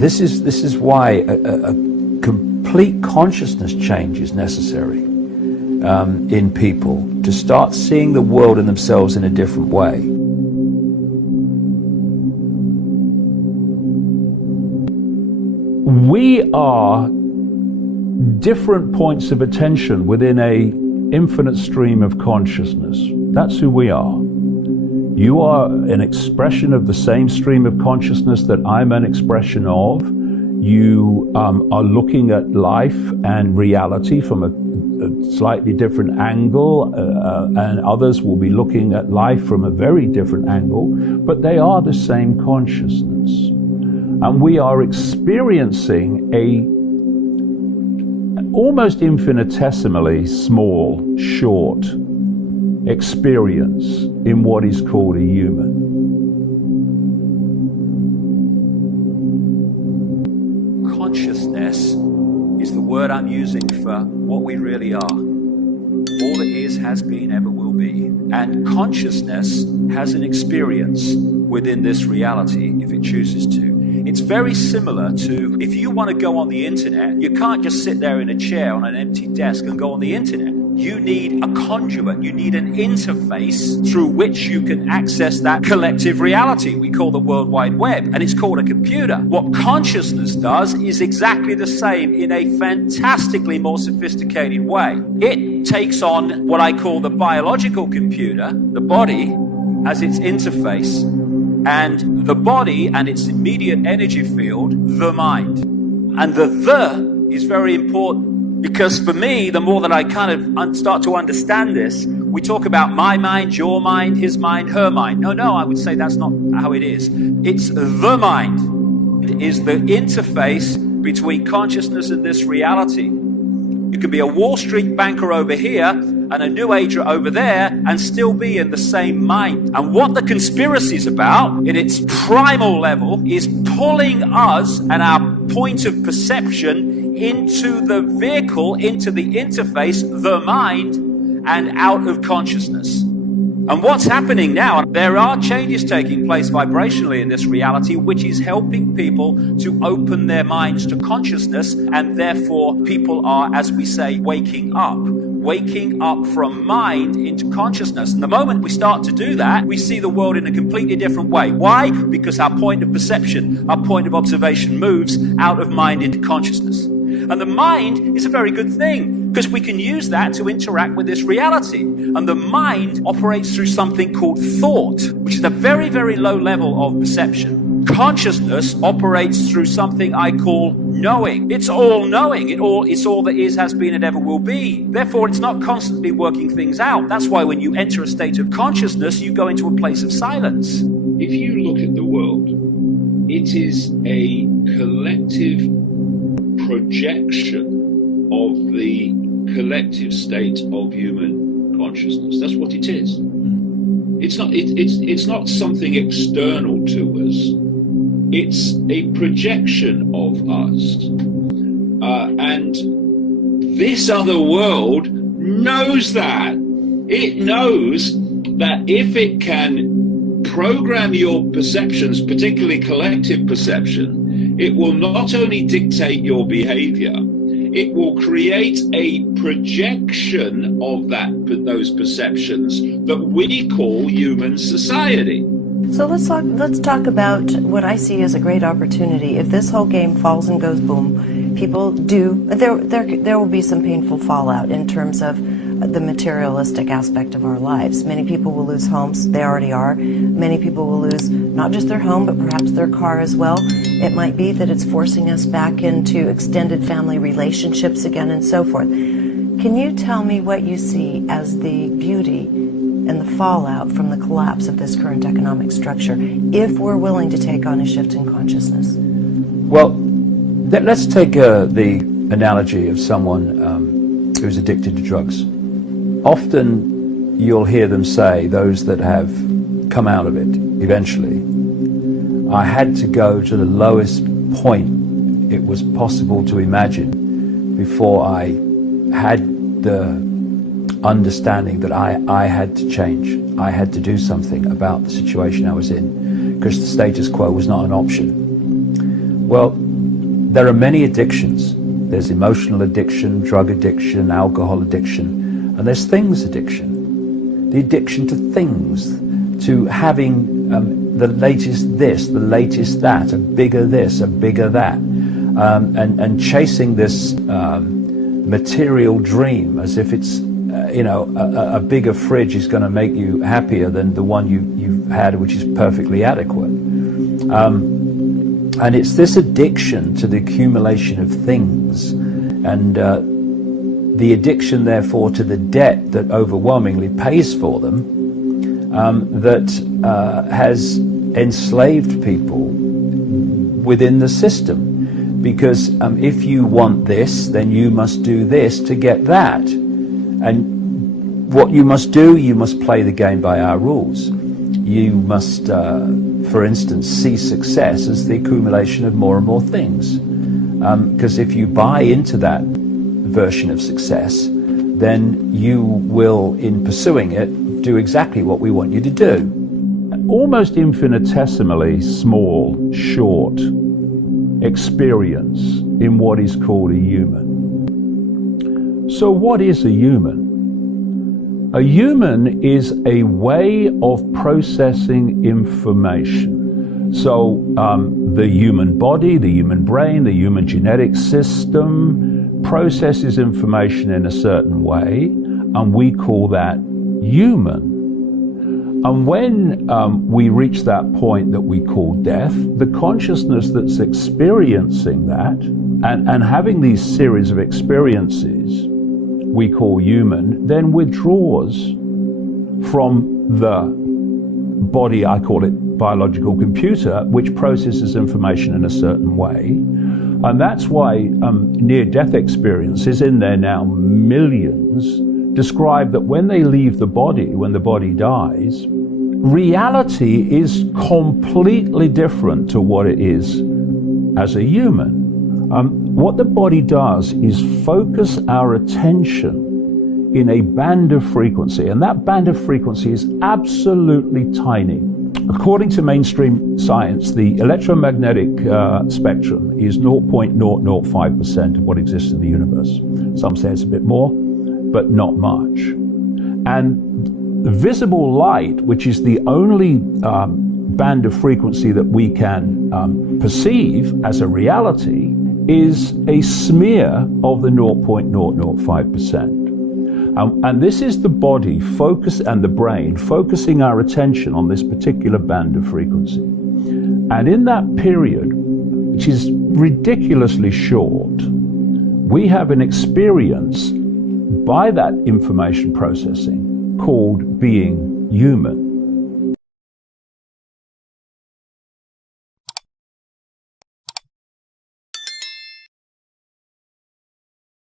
this is why a complete consciousness change is necessary in people to start seeing the world and themselves in a different way. We are different points of attention within a infinite stream of consciousness. That's who we are. You are an expression of the same stream of consciousness that I'm an expression of. You are looking at life and reality from a slightly different angle, and others will be looking at life from a very different angle, but they are the same consciousness. And we are experiencing a almost infinitesimally small, short experience in what is called a human. Consciousness is the word I'm using for what we really are. All that is, has been, ever will be. And consciousness has an experience within this reality if it chooses to. It's very similar to if you want to go on the internet, you can't just sit there in a chair on an empty desk and go on the internet. You need a conduit, you need an interface through which you can access that collective reality we call the World Wide Web, and it's called a computer. What consciousness does is exactly the same in a fantastically more sophisticated way. It takes on what I call the biological computer, the body, as its interface, and the body and its immediate energy field, the mind. And the is very important, because for me, the more that I kind of start to understand this, we talk about my mind, your mind, his mind, her mind. No, I would say that's not how it is. It's the mind. It is the interface between consciousness and this reality. You can be a Wall Street banker over here and a New Ager over there and still be in the same mind. And what the conspiracy is about, in its primal level, is pulling us and our point of perception into the vehicle, into the interface, the mind, and out of consciousness. And what's happening now, there are changes taking place vibrationally in this reality, which is helping people to open their minds to consciousness, and therefore people are, as we say, waking up from mind into consciousness. And the moment we start to do that, we see the world in a completely different way. Why? Because our point of perception, our point of observation moves out of mind into consciousness. And the mind is a very good thing, because we can use that to interact with this reality. And the mind operates through something called thought, which is a very, very low level of perception. Consciousness operates through something I call knowing. It's all knowing. It's all that is, has been, and ever will be. Therefore, it's not constantly working things out. That's why when you enter a state of consciousness, you go into a place of silence. If you look at the world, it is a collective projection of the collective state of human consciousness. That's what it is. It's not something external to us. It's a projection of us. And this other world knows that. It knows that if it can program your perceptions, particularly collective perception, it will not only dictate your behavior, it will create a projection of those perceptions that we call human society. So let's talk about what I see as a great opportunity. If this whole game falls and goes boom, people there will be some painful fallout in terms of the materialistic aspect of our lives. Many people will lose homes. They already are. Many people will lose not just their home, but perhaps their car as well. It might be that it's forcing us back into extended family relationships again and so forth. Can you tell me what you see as the beauty and the fallout from the collapse of this current economic structure, if we're willing to take on a shift in consciousness? Well, let's take the analogy of someone who's addicted to drugs. Often you'll hear them say, those that have come out of it eventually, I had to go to the lowest point it was possible to imagine before I had the understanding that I had to change. I had to do something about the situation I was in, because the status quo was not an option. Well, There are many addictions. There's emotional addiction, drug addiction, alcohol addiction, and there's things addiction. The addiction to things, to having the latest this, the latest that, a bigger this, a bigger that, and chasing this material dream as if it's, a bigger fridge is going to make you happier than the one you've had, which is perfectly adequate. And it's this addiction to the accumulation of things, and the addiction, therefore, to the debt that overwhelmingly pays for them, that has enslaved people within the system. Because if you want this, then you must do this to get that. And what you must do, you must play the game by our rules. You must, for instance, see success as the accumulation of more and more things. Because if you buy into that version of success, then you will, in pursuing it, do exactly what we want you to do. Almost infinitesimally small, short experience in what is called a human. So what is a human? A human is a way of processing information. So the human body, the human brain, the human genetic system processes information in a certain way, and we call that human. And when we reach that point that we call death, the consciousness that's experiencing that and having these series of experiences we call human, then withdraws from the body, I call it biological computer, which processes information in a certain way. And that's why near-death experiences, in there now millions, describe that when they leave the body, when the body dies, reality is completely different to what it is as a human. What the body does is focus our attention in a band of frequency, and that band of frequency is absolutely tiny. According to mainstream science, the electromagnetic spectrum is 0.005% of what exists in the universe. Some say it's a bit more, but not much. And visible light, which is the only band of frequency that we can perceive as a reality, is a smear of the 0.005%. And this is the body and the brain focusing our attention on this particular band of frequency. And in that period, which is ridiculously short, we have an experience by that information processing called being human.